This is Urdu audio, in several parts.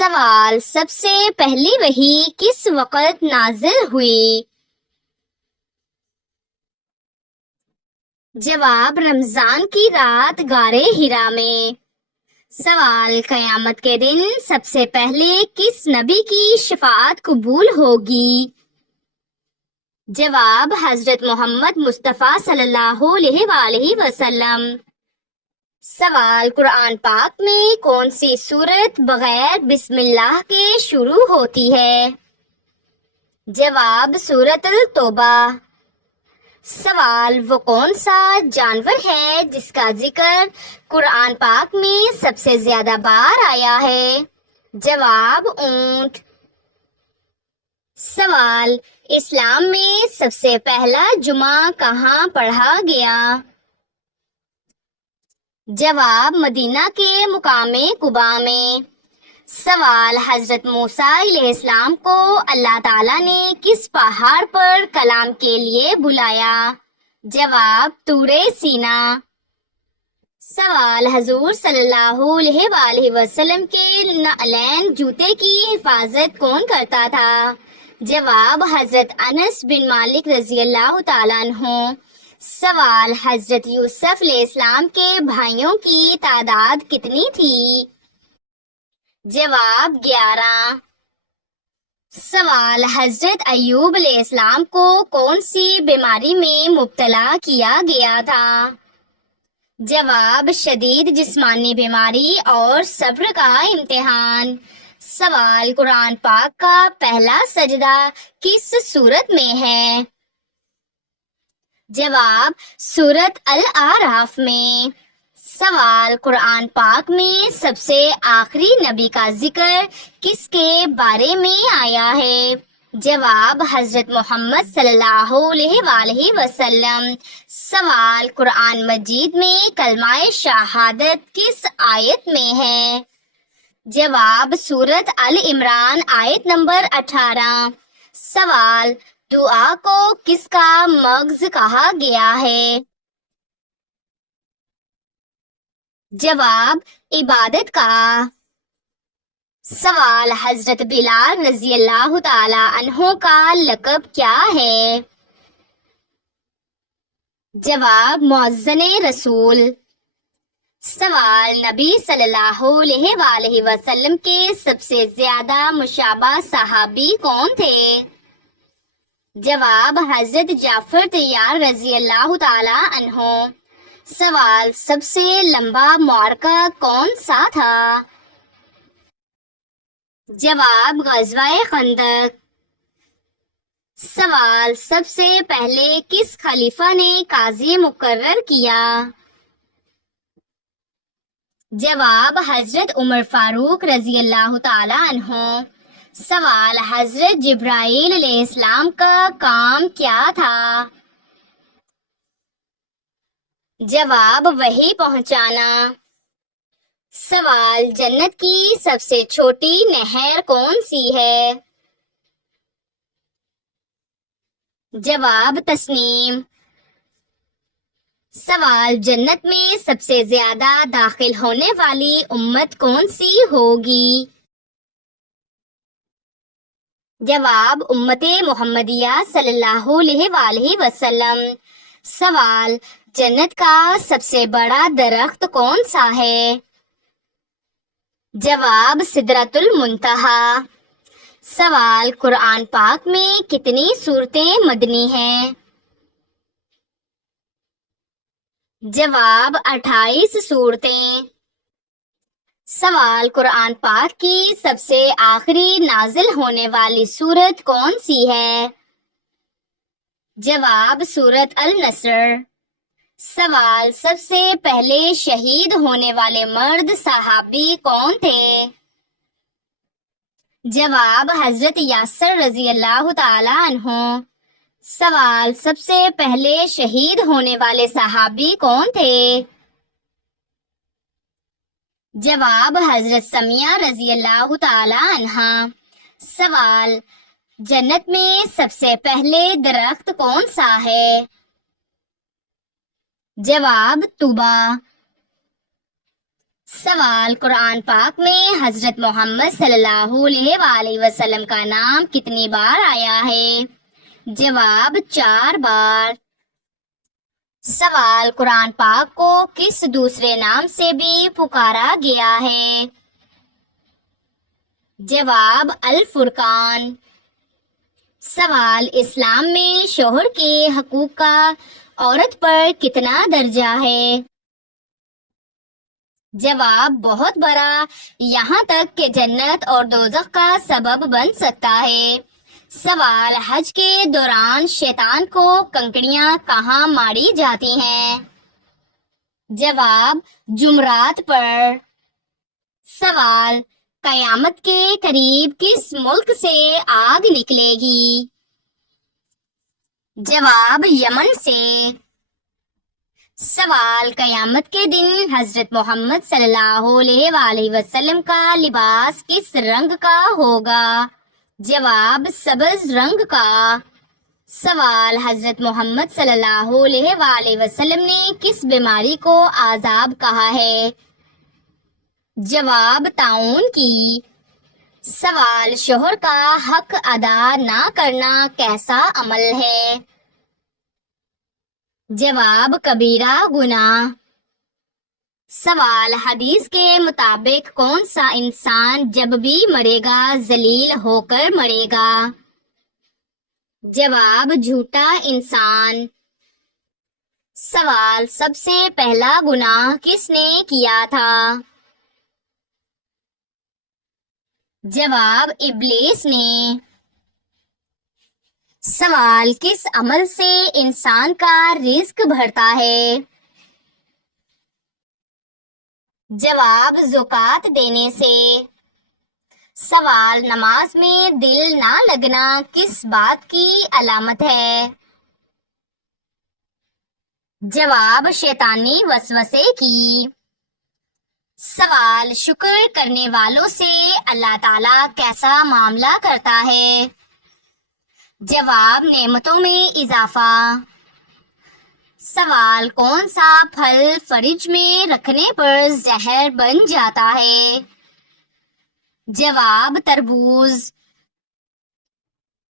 سوال: سب سے پہلی وحی کس وقت نازل ہوئی؟ جواب: رمضان کی رات غار حرا میں۔ سوال: قیامت کے دن سب سے پہلے کس نبی کی شفاعت قبول ہوگی؟ جواب: حضرت محمد مصطفیٰ صلی اللہ علیہ وآلہ وسلم۔ سوال: قرآن پاک میں کون سی سورت بغیر بسم اللہ کے شروع ہوتی ہے؟ جواب: سورۃ التوبہ۔ سوال: وہ کون سا جانور ہے جس کا ذکر قرآن پاک میں سب سے زیادہ بار آیا ہے؟ جواب: اونٹ۔ سوال: اسلام میں سب سے پہلا جمعہ کہاں پڑھا گیا؟ جواب: مدینہ کے مقام قباء میں۔ سوال: حضرت موسیٰ علیہ السلام کو اللہ تعالیٰ نے کس پہاڑ پر کلام کے لیے بلایا؟ جواب: طور سینا۔ سوال: حضور صلی اللہ علیہ وآلہ وسلم کے نعلین جوتے کی حفاظت کون کرتا تھا؟ جواب: حضرت انس بن مالک رضی اللہ تعالیٰ عنہ۔ سوال: حضرت یوسف علیہ السلام کے بھائیوں کی تعداد کتنی تھی؟ جواب: 11۔ سوال: حضرت ایوب علیہ السلام کو کون سی بیماری میں مبتلا کیا گیا تھا؟ جواب: شدید جسمانی بیماری اور صبر کا امتحان۔ سوال: قرآن پاک کا پہلا سجدہ کس سورت میں ہے؟ جواب: سورۃ الاعراف میں۔ سوال: قرآن پاک میں سب سے آخری نبی کا ذکر کس کے بارے میں آیا ہے؟ جواب: حضرت محمد صلی اللہ علیہ وآلہ وسلم۔ سوال: قرآن مجید میں کلمہ شہادت کس آیت میں ہے؟ جواب: سورۃ آل عمران آیت نمبر 18۔ سوال: دعا کو کس کا مغز کہا گیا ہے؟ جواب: عبادت کا۔ سوال: حضرت بلال رضی اللہ تعالی عنہ کا لقب کیا ہے؟ جواب: مؤذن رسول۔ سوال: نبی صلی اللہ علیہ وآلہ وسلم کے سب سے زیادہ مشابہ صحابی کون تھے؟ جواب: حضرت جعفر طیار رضی اللہ تعالی عنہ۔ سوال: سب سے لمبا معرکہ کون سا تھا؟ جواب: غزوہ خندق۔ سوال: سب سے پہلے کس خلیفہ نے قاضی مقرر کیا؟ جواب: حضرت عمر فاروق رضی اللہ تعالی عنہ۔ سوال: حضرت جبرائیل علیہ السلام کا کام کیا تھا؟ جواب: وحی پہنچانا۔ سوال: جنت کی سب سے چھوٹی نہر کون سی ہے؟ جواب: تسنیم۔ سوال: جنت میں سب سے زیادہ داخل ہونے والی امت کون سی ہوگی؟ جواب: امت محمدیہ صلی اللہ علیہ وآلہ وسلم۔ سوال: جنت کا سب سے بڑا درخت کون سا ہے؟ جواب: سدرۃ المنتہی۔ سوال: قرآن پاک میں کتنی سورتیں مدنی ہیں؟ جواب: 28 سورتیں۔ سوال: قرآن پاک کی سب سے آخری نازل ہونے والی سورت کون سی ہے؟ جواب: سورۃ النصر۔ سوال: سب سے پہلے شہید ہونے والے مرد صحابی کون تھے؟ جواب: حضرت یاسر رضی اللہ تعالی عنہ۔ سوال: سب سے پہلے شہید ہونے والے صحابی کون تھے؟ جواب: حضرت سمیہ رضی اللہ تعالی عنہا۔ سوال: جنت میں سب سے پہلے درخت کون سا ہے؟ جواب: طوبیٰ۔ سوال، قرآن پاک میں حضرت محمد صلی اللہ علیہ وآلہ وسلم کا نام کتنی بار آیا ہے؟ جواب 4 بار۔ سوال، قرآن پاک کو کس دوسرے نام سے بھی پکارا گیا ہے؟ جواب الفرقان۔ سوال، اسلام میں شوہر کے حقوق کا عورت پر کتنا درجہ ہے؟ جواب بہت بڑا، یہاں تک کہ جنت اور دوزخ کا سبب بن سکتا ہے۔ سوال، حج کے دوران شیطان کو کنکریاں کہاں ماری جاتی ہیں؟ جواب جمرات پر۔ سوال، قیامت کے قریب کس ملک سے آگ نکلے گی؟ جواب یمن سے۔ سوال، قیامت کے دن حضرت محمد صلی اللہ علیہ وآلہ وسلم کا لباس کس رنگ کا ہوگا؟ جواب سبز رنگ کا۔ سوال، حضرت محمد صلی اللہ علیہ وآلہ وسلم نے کس بیماری کو عذاب کہا ہے؟ جواب طاعون کی۔ سوال، شوہر کا حق ادا نہ کرنا کیسا عمل ہے؟ جواب کبیرہ گناہ۔ سوال، حدیث کے مطابق کون سا انسان جب بھی مرے گا ذلیل ہو کر مرے گا؟ جواب جھوٹا انسان۔ سوال، سب سے پہلا گناہ کس نے کیا تھا؟ جواب ابلیس نے۔ سوال، کس عمل سے انسان کا رزق بڑھتا ہے؟ جواب زکوٰۃ دینے سے۔ سوال، نماز میں دل نہ لگنا کس بات کی علامت ہے؟ جواب شیطانی وسوسے کی۔ سوال، شکر کرنے والوں سے اللہ تعالیٰ کیسا معاملہ کرتا ہے؟ جواب نعمتوں میں اضافہ۔ سوال، کون سا پھل فریج میں رکھنے پر زہر بن جاتا ہے؟ جواب تربوز۔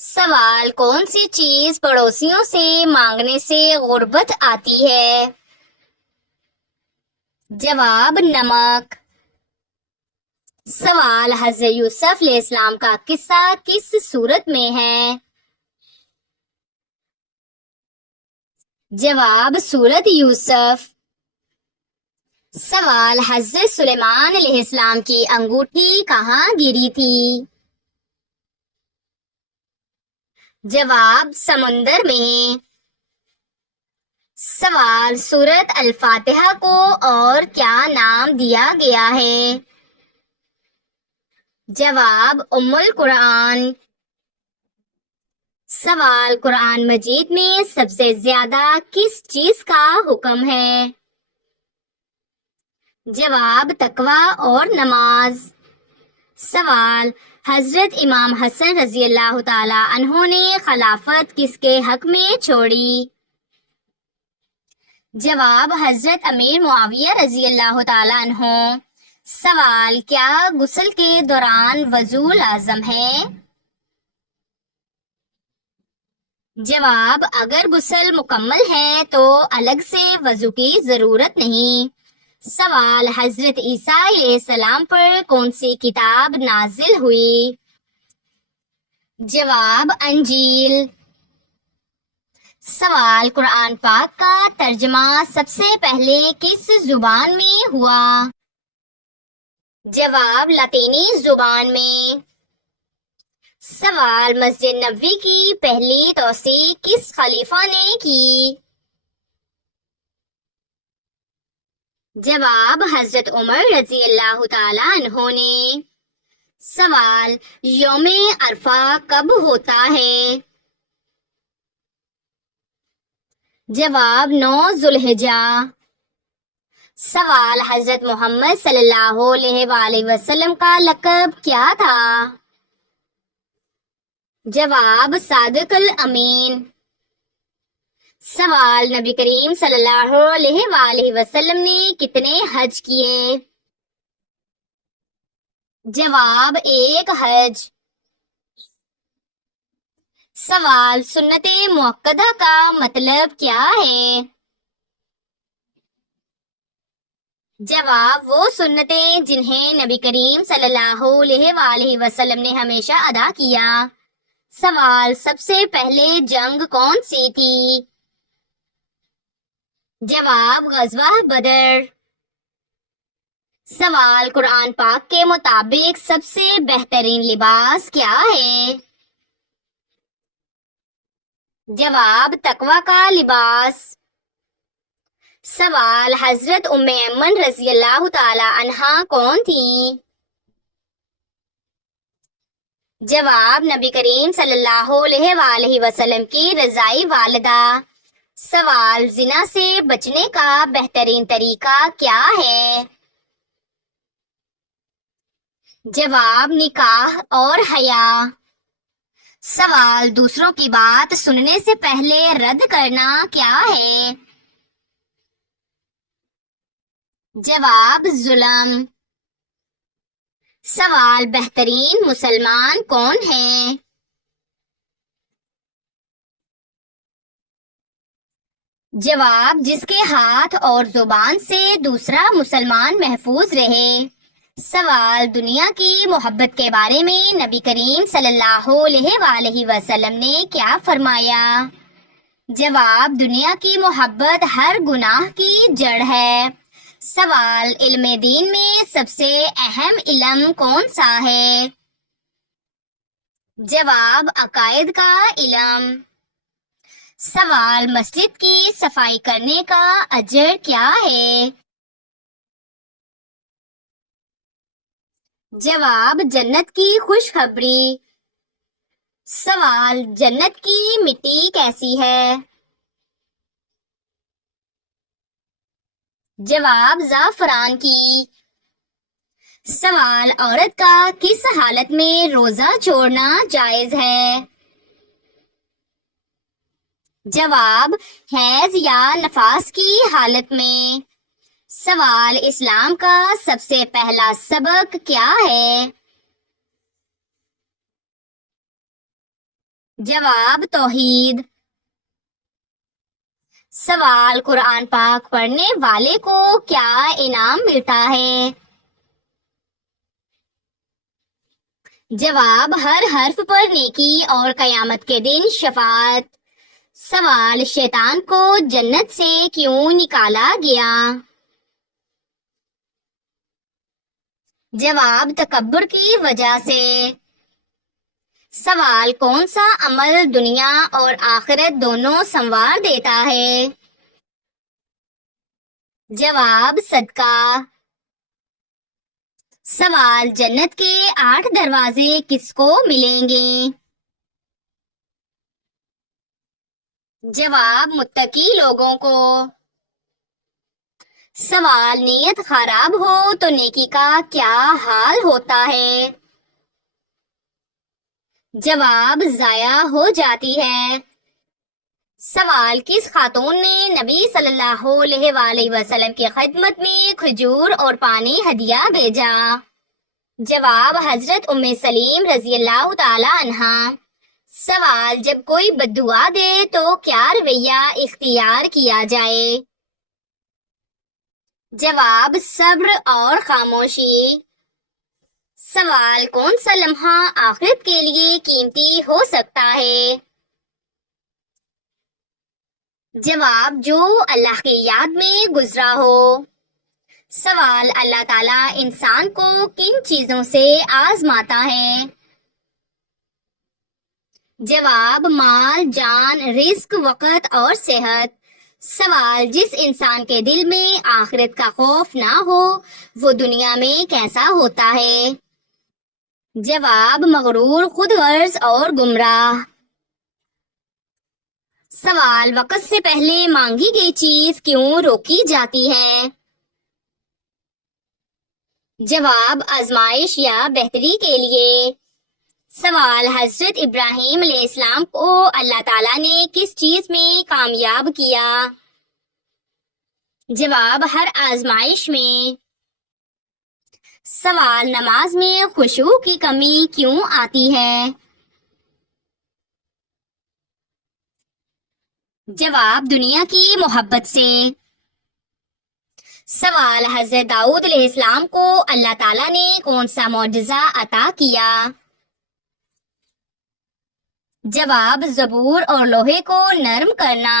سوال، کون سی چیز پڑوسیوں سے مانگنے سے غربت آتی ہے؟ جواب نمک۔ سوال، حضرت یوسف علیہ السلام کا قصہ کس سورت میں ہے؟ جواب سورت یوسف۔ سوال، حضرت سلیمان علیہ السلام کی انگوٹھی کہاں گری تھی؟ جواب سمندر میں۔ سوال، سورت الفاتحہ کو اور کیا نام دیا گیا ہے؟ جواب ام القرآن۔ سوال، قرآن مجید میں سب سے زیادہ کس چیز کا حکم ہے؟ جواب تقویٰ اور نماز۔ سوال، حضرت امام حسن رضی اللہ تعالی عنہ نے خلافت کس کے حق میں چھوڑی؟ جواب حضرت امیر معاویہ رضی اللہ تعالی عنہ۔ سوال، کیا غسل کے دوران وضو لازم ہے؟ جواب اگر غسل مکمل ہے تو الگ سے وضو کی ضرورت نہیں۔ سوال، حضرت عیسیٰ علیہ السلام پر کون سی کتاب نازل ہوئی؟ جواب انجیل۔ سوال، قرآن پاک کا ترجمہ سب سے پہلے کس زبان میں ہوا؟ جواب لاطینی زبان میں۔ سوال، مسجد نبوی کی پہلی توسیع کس خلیفہ نے کی؟ جواب حضرت عمر رضی اللہ تعالی عنہ نے۔ سوال، یوم عرفہ کب ہوتا ہے؟ جواب 9 ذوالحجہ۔ سوال، حضرت محمد صلی اللہ علیہ وآلہ وسلم کا لقب کیا تھا؟ جواب صادق الامین۔ سوال، نبی کریم صلی اللہ علیہ وآلہ وسلم نے کتنے حج کیے؟ جواب ایک حج۔ سوال سنت مؤکدہ کا مطلب کیا ہے؟ جواب وہ سنتیں جنہیں نبی کریم صلی اللہ علیہ وآلہ وسلم نے ہمیشہ ادا کیا۔ سوال سب سے پہلے جنگ کون سی تھی؟ جواب غزوہ بدر۔ سوال قرآن پاک کے مطابق سب سے بہترین لباس کیا ہے؟ جواب تقوی کا لباس۔ سوال حضرت ام ایمن رضی اللہ تعالی عنہا کون تھیں؟ جواب نبی کریم صلی اللہ علیہ وآلہ وسلم کی رضائی والدہ۔ سوال زنا سے بچنے کا بہترین طریقہ کیا ہے؟ جواب نکاح اور حیا۔ سوال دوسروں کی بات سننے سے پہلے رد کرنا کیا ہے؟ جواب ظلم۔ سوال بہترین مسلمان کون ہے؟ جواب جس کے ہاتھ اور زبان سے دوسرا مسلمان محفوظ رہے۔ سوال دنیا کی محبت کے بارے میں نبی کریم صلی اللہ علیہ وآلہ وسلم نے کیا فرمایا؟ جواب دنیا کی محبت ہر گناہ کی جڑ ہے۔ سوال علم دین میں سب سے اہم علم کون سا ہے؟ جواب عقائد کا علم۔ سوال مسجد کی صفائی کرنے کا اجر کیا ہے؟ جواب جنت کی خوشخبری۔ سوال جنت کی مٹی کیسی ہے؟ جواب زعفران کی۔ سوال عورت کا کس حالت میں روزہ چھوڑنا جائز ہے؟ جواب حیض یا نفاس کی حالت میں۔ سوال اسلام کا سب سے پہلا سبق کیا ہے؟ جواب توحید۔ سوال قرآن پاک پڑھنے والے کو کیا انعام ملتا ہے؟ جواب ہر حرف پر نیکی اور قیامت کے دن شفاعت۔ سوال شیطان کو جنت سے کیوں نکالا گیا؟ جواب تکبر کی وجہ سے۔ سوال کون سا عمل دنیا اور آخرت دونوں سنوار دیتا ہے؟ جواب صدقہ۔ سوال جنت کے 8 دروازے کس کو ملیں گے؟ جواب متقی لوگوں کو۔ سوال نیت خراب ہو تو نیکی کا کیا حال ہوتا ہے؟ جواب ضائع ہو جاتی ہے۔ سوال کس خاتون نے نبی صلی اللہ علیہ وآلہ وسلم کی خدمت میں کھجور اور پانی ہدیہ بھیجا؟ جواب حضرت ام سلیم رضی اللہ تعالی عنہا۔ سوال جب کوئی بد دعا دے تو کیا رویہ اختیار کیا جائے؟ جواب صبر اور خاموشی۔ سوال کون سا لمحہ آخرت کے لیے قیمتی ہو سکتا ہے؟ جواب جو اللہ کی یاد میں گزرا ہو۔ سوال اللہ تعالیٰ انسان کو کن چیزوں سے آزماتا ہے؟ جواب مال، جان، رزق، وقت اور صحت۔ سوال جس انسان کے دل میں آخرت کا خوف نہ ہو وہ دنیا میں کیسا ہوتا ہے؟ جواب مغرور، خود غرض اور گمراہ۔ سوال وقت سے پہلے مانگی گئی چیز کیوں روکی جاتی ہے؟ جواب آزمائش یا بہتری کے لیے۔ سوال حضرت ابراہیم علیہ السلام کو اللہ تعالیٰ نے کس چیز میں کامیاب کیا؟ جواب ہر آزمائش میں۔ سوال نماز میں خشوع کی کمی کیوں آتی ہے؟ جواب دنیا کی محبت سے۔ سوال حضرت داؤد علیہ السلام کو اللہ تعالیٰ نے کون سا معجزہ عطا کیا؟ جواب زبور اور لوہے کو نرم کرنا۔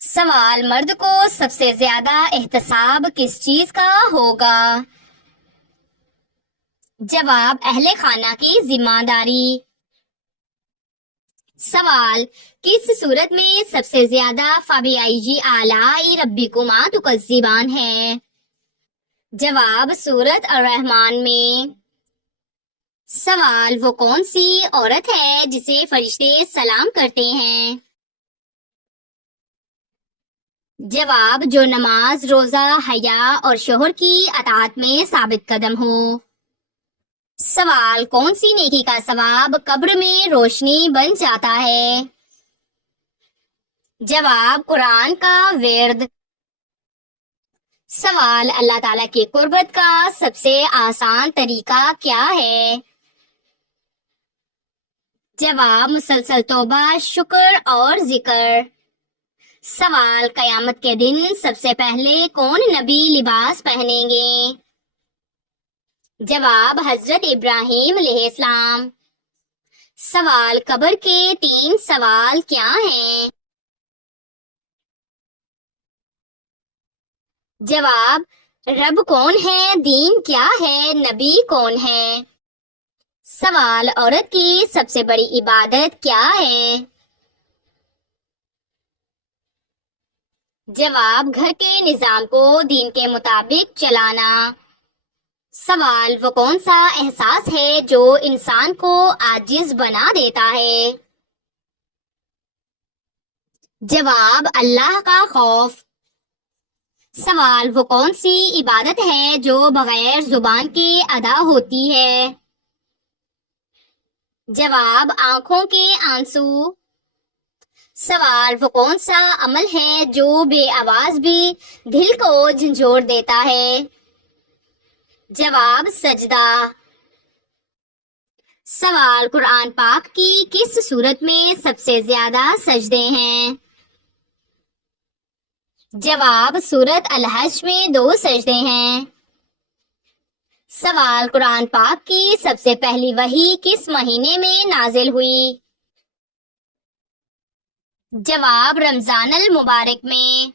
سوال مرد کو سب سے زیادہ احتساب کس چیز کا ہوگا؟ جواب اہل خانہ کی ذمہ داری۔ سوال کس صورت میں سب سے زیادہ فَبِأَيِّ آلَاءِ رَبِّكُمَا تُكَذِّبَانِ ہے؟ جواب سورۃ الرحمن میں۔ سوال وہ کون سی عورت ہے جسے فرشتے سلام کرتے ہیں؟ جواب جو نماز، روزہ، حیا اور شوہر کی اطاعت میں ثابت قدم ہو۔ سوال کون سی نیکی کا ثواب قبر میں روشنی بن جاتا ہے؟ جواب قرآن کا ورد۔ سوال اللہ تعالیٰ کی قربت کا سب سے آسان طریقہ کیا ہے؟ جواب مسلسل توبہ، شکر اور ذکر۔ سوال قیامت کے دن سب سے پہلے کون نبی لباس پہنیں گے؟ جواب حضرت ابراہیم علیہ السلام۔ سوال قبر کے 3 سوال کیا ہیں؟ جواب رب کون ہے، دین کیا ہے، نبی کون ہے؟ سوال عورت کی سب سے بڑی عبادت کیا ہے؟ جواب گھر کے نظام کو دین کے مطابق چلانا۔ سوال وہ کون سا احساس ہے جو انسان کو عاجز بنا دیتا ہے؟ جواب اللہ کا خوف۔ سوال وہ کون سی عبادت ہے جو بغیر زبان کے ادا ہوتی ہے؟ جواب آنکھوں کے آنسو۔ سوال وہ کون سا عمل ہے جو بے آواز بھی دل کو جھنجھوڑ دیتا ہے؟ جواب سجدہ۔ سوال قرآن پاک کی کس سورت میں سب سے زیادہ سجدے ہیں؟ جواب سورۃ الحج میں 2 سجدے ہیں۔ سوال قرآن پاک کی سب سے پہلی وحی کس مہینے میں نازل ہوئی؟ جواب رمضان المبارک میں۔